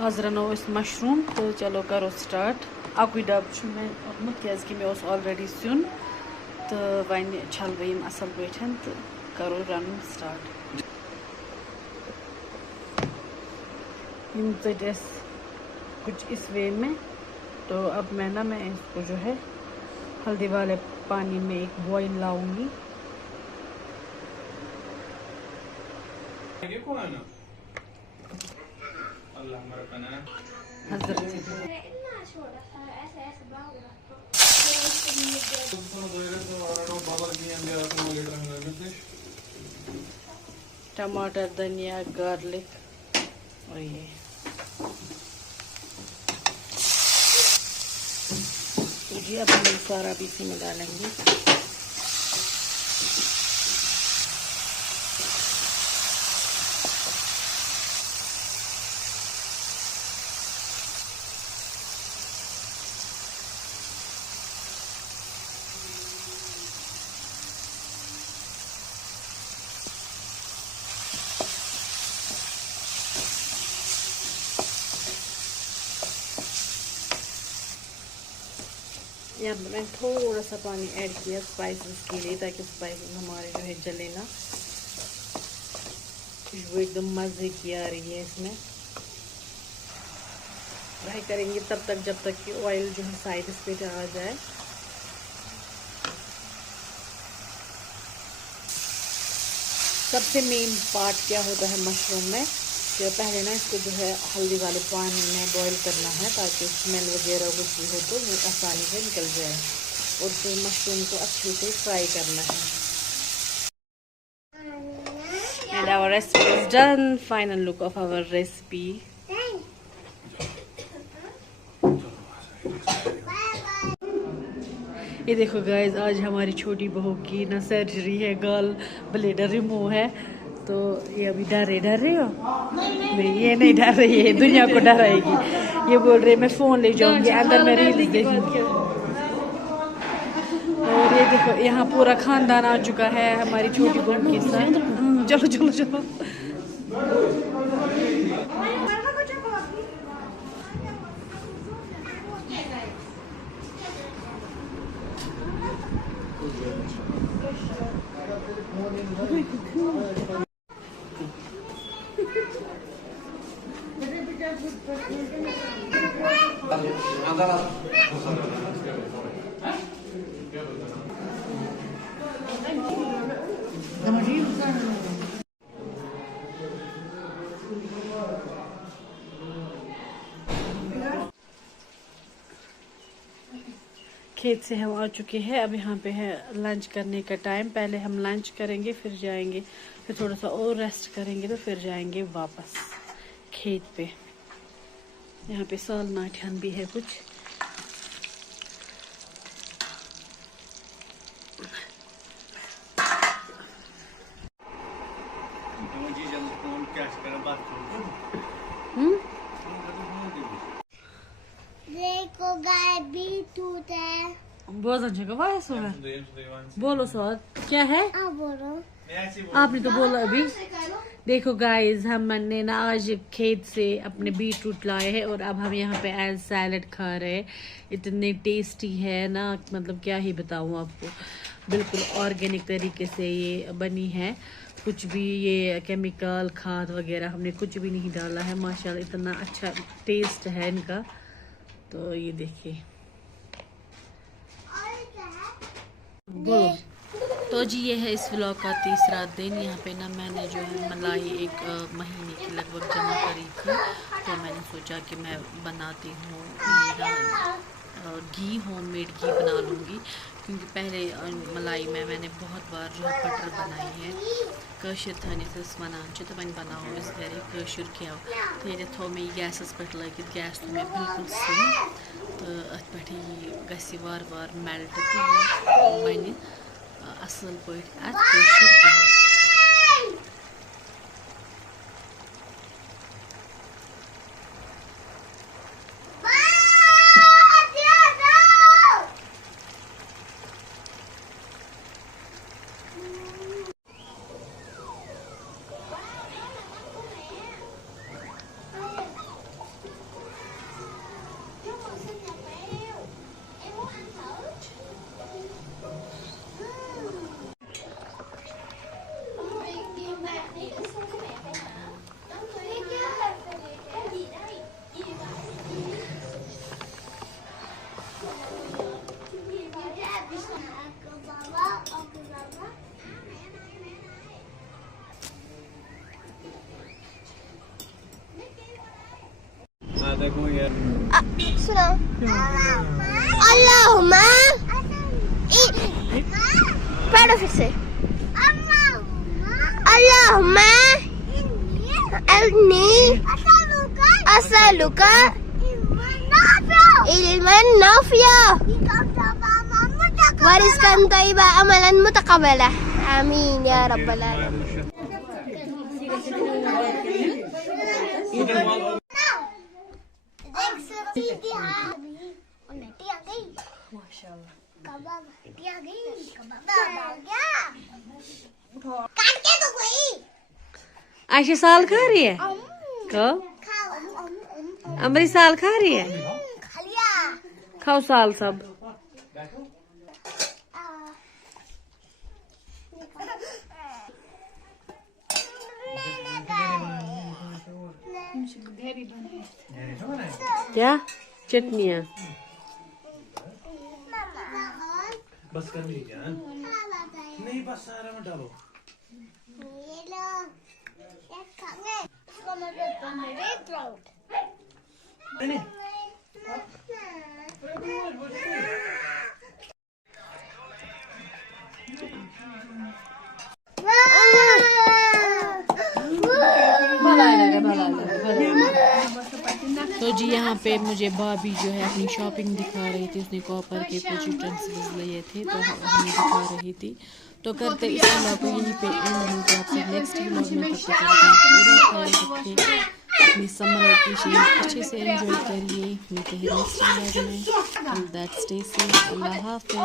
आज रनो मशरूम तो चलो करो स्टार्ट अकु डब ओतमुत क्या मे ऑलरेडी सुन तो वन छल बह असल पे तो करो रन स्टार्ट कुछ इस वे में। तो अब मैं इसको जो है हल्दी वाले पानी में एक बॉईल लाऊंगी। टमाटर, धनिया, गार्लिक और ये जी अब हम सारा भी इसी में डालेंगे। यहाँ पर मैंने थोड़ा सा पानी ऐड किया स्पाइसेस के लिए ताकि स्पाइसेस हमारे जो है जले ना। खुशबू एकदम मज़े की आ रही है इसमें। फ्राई करेंगे तब तक जब तक कि ऑयल जो है साइड पे आ जाए। सबसे मेन पार्ट क्या होता है मशरूम में कि पहले ना इसको जो है हल्दी वाले पानी में बॉईल करना है ताकि स्मेल वगैरह कुछ भी हो तो वो आसानी से निकल जाए और फिर मशरूम को अच्छे से फ्राई करना है। And our recipe is done. Final look of our recipe. ये देखो गाइस आज हमारी छोटी बहू की ना सर्जरी है, गॉल ब्लैडर रिमूव है। तो ये अभी डर रहे हो? नहीं ये नहीं डर रही है, दुनिया को डराएगी। ये बोल रहे मैं फोन ले जाऊंगी अंदर में रील्स देखूंगी। और ये देखो यहाँ पूरा खानदान आ चुका है हमारी छोटी बहू के साथ। चलो चलो चलो। खेत से हम आ चुके हैं। अब यहाँ पे है लंच करने का टाइम। पहले हम लंच करेंगे फिर जाएंगे, फिर थोड़ा सा और रेस्ट करेंगे तो फिर जाएंगे वापस खेत पे। यहाँ पे साल नाठियान भी है कुछ। देखो गाय भी टूट है। बहुत अच्छा बोलो स्वाद क्या है? बोलो। आपने तो बोला अभी। देखो गाइस हमने ना आज खेत से अपने बीट रूट लाए हैं और अब हम यहाँ पे एज सैलड खा रहे हैं। इतने टेस्टी है ना, मतलब क्या ही बताऊँ आपको। बिल्कुल ऑर्गेनिक तरीके से ये बनी है, कुछ भी ये केमिकल खाद वगैरह हमने कुछ भी नहीं डाला है। माशाल्लाह इतना अच्छा टेस्ट है इनका। तो ये देखिए तो जी ये है इस व्लॉग का तीसरा दिन। यहाँ पे ना मैंने जो है मलाई एक महीने की लगभग जमा करी थी, तो मैंने सोचा कि मैं बनाती हूँ घी, होममेड घी बना लूँगी। क्योंकि पहले मलाई में मैंने बहुत बार जो है बटर बनाई है कशर थानिस वनान तो वन बनाओ इस घरे कशर क्या तो ये थो मे गैसस पे लगित गैस तो मे बिल्कुल सिम तो अत पे गि वार वार मेल्ट तो बन असल पे अत कशर सुनो अल्लाहुम्मा पढ़ो फिर से अल्लाहुम्मा इन्नी असअलुका इल्मन नाफिया वरिज़्क़न तय्यिबा अमलन मुतक़ब्बला आमीन या रब्बल आलमीन। आयशा साल खा रही है कब अमरी साल खा रही है खाओ साल सब क्या चटनियाँ बस कर ली क्या नहीं बस सारा में डालो नहीं तो जी यहाँ पे मुझे भाभी जो है अपनी शॉपिंग दिखा रही थी। उसने कॉपर के कुछ यूटेंसिल्स लिए थे तो हमें दिखा रही थी। तो करते इस व्लॉग को यहीं पे एंड होंगे आपसे नेक्स्ट व्लॉग में। तब तक पूरा ख्याल रखिए, अपनी समर वेकेशन अच्छे से एंजॉय करिए। मिलते हैं नेक्स्ट व्लॉग में। टिल दैट स्टे सेफ, अल्लाह हाफिज़।